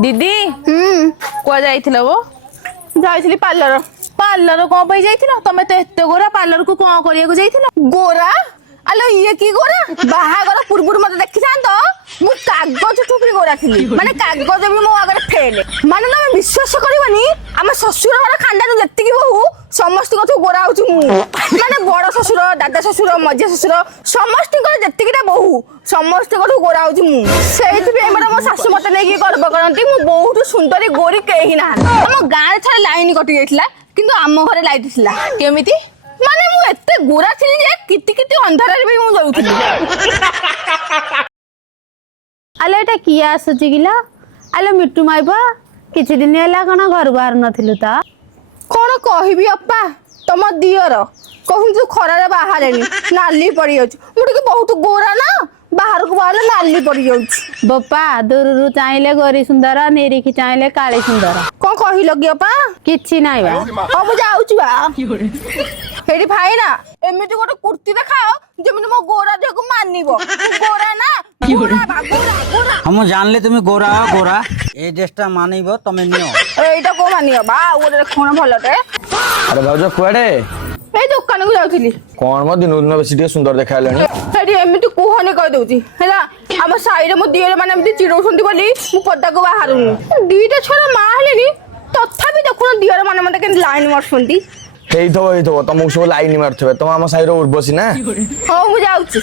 दीदी कुआ जाइथिल वो जाइଥିଲି ପାର୍ଲର। पार्लर कौन पे जाइथिल तमे तो एते गोरा पार्लर को कौन करिया को जाइथिल ଗୋରା ଆଲୋ ଇଏ କି ଗୋରା ବାହାଘର ପୂର୍ବରୁ ମତେ ଦେଖିଥାନ୍ତ ମୁଁ କାଗଜ ଟୁପି ଗୋରା ଥିଲି ମାନେ କାଗଜ ବି ମୋ ଆଗରେ ଫେଲ ମାନେ ତମେ ବିଶ୍ୱାସ କରିବନି ଆମ ଶ୍ୱଶୁର ଘର ଖାନଦାନ ଯେତିକି ବୋହୁ ସମସ୍ତଙ୍କଠୁ ଗୋରା ହଉଛି ମୁଁ ମାନେ ବଡ ଶ୍ୱଶୁର ଦାଦା ଶ୍ୱଶୁର ମଝିଆ ଶ୍ୱଶୁର ସମସ୍ତଙ୍କର ଯେତିକିଟା ବୋହୁ ସମସ୍ତଙ୍କଠୁ ଗୋରା ହଉଛି ମୁଁ ସେଇଥିପାଇଁ ମାନେ ମୋ ଶାଶୁ ମତେ ନେଇକି ଗର୍ବ କରନ୍ତି ମୁଁ ବହୁତ ସୁନ୍ଦରୀ ଗୋରୀ କେହି ନାହାନ୍ତି ଆମ ଗାଁରେ ଥରେ ଲାଇନ କଟି ଯାଇଥିଲା କିନ୍ତୁ ଆମ ଘରେ ଲାଇଟ ଥିଲା केमिति ମାନେ ମୁଁ ଏତେ ଗୋରା ଥିଲି ଯେ କିତି କିତି ଅନ୍ଧାରରେ ବି ମୁଁ ଯାଉଥିଲି ଆଲୋ ଏଟା କିଏ ଆସୁଛି କିଲୋ ଆଲୋ ମିଟୁ ମାଇବ କିଛି ଦିନ ହେଲା କଣ ଘରୁ ବାହାରୁ ନଥିଲୁ ତ କଣ କହିବି ଅପା ତମ ଦିଅର କହୁଛୁ ଖରାରେ ବାହାରେନି ନାଲି ପଡିଯାଉଛି ମୁଁ ଟିକେ ବହୁତ ଗୋରା ନା ବାହାରକୁ ବାହାରିଲେ ନାଲି ପଡିଯାଉଛି ବୋପା ଦୂରରୁ ଚାହିଁଲେ ଗୋରି ସୁନ୍ଦର ନିରିଖି ଚାହିଁଲେ କାଳି ସୁନ୍ଦର କଣ କହିଲ କି ଅପା କିଛି ନାହିଁ ବା ହଁ ମୁଁ ଯାଉଛି ବା ହେଇଠି ଭାଇନା ଏମିତି ଗୋଟେ କୁର୍ତ୍ତି ଦେଖାଅ ଯେମିତି ମୋ ଗୋରା ଦେହକୁ ମାନିବ ମୁଁ ଗୋରା ନା ଗୋରା ବା, ଗୋରା ଗୋରା हम जानले तुम्हें गोरा गोरा ए ड्रेसटा मानिब तमे नियो ଏଇଟା କୋଉ ମାନିବ ବା ଆଉ ଗୋଟେ ଦେଖୁଣ ଭଲଟେ ଆରେ ଭାଉଜ କୁଆଡେ ଏଇ ଦୋକାନକୁ ଯାଉଥିଲି କଣ ମ ଦିନକୁ ଦିନ ବେଶୀ ଟିକେ ସୁନ୍ଦର ଦେଖାହେଲାଣି ସେଠି ଏମିତି କୁହନି କହିଦଉଛି ହେଲା ଆମ ସାହିରେ ମୋ ଦିଅର ମାନେ ଏମିତି ଚିଡଉଛନ୍ତି ବୋଲି ମୁଁ ପଦାକୁ ବାହାରୁନି ଦିଟା ଛୁଆର ମା ହେଲେଣି ତଥାପି ଦେଖୁନ ଦିଅର ମାନେ ମତେ କେମିତି ଲାଇନ ମାରୁଛନ୍ତି ହେଇଥିବ ତମକୁ ସବୁ ଲାଇନ ମାରୁଥିବେ ତମ ଆମ ସାହିର ଉର୍ବଶୀ ନା ହଉ ମୁଁ ଯାଉଛି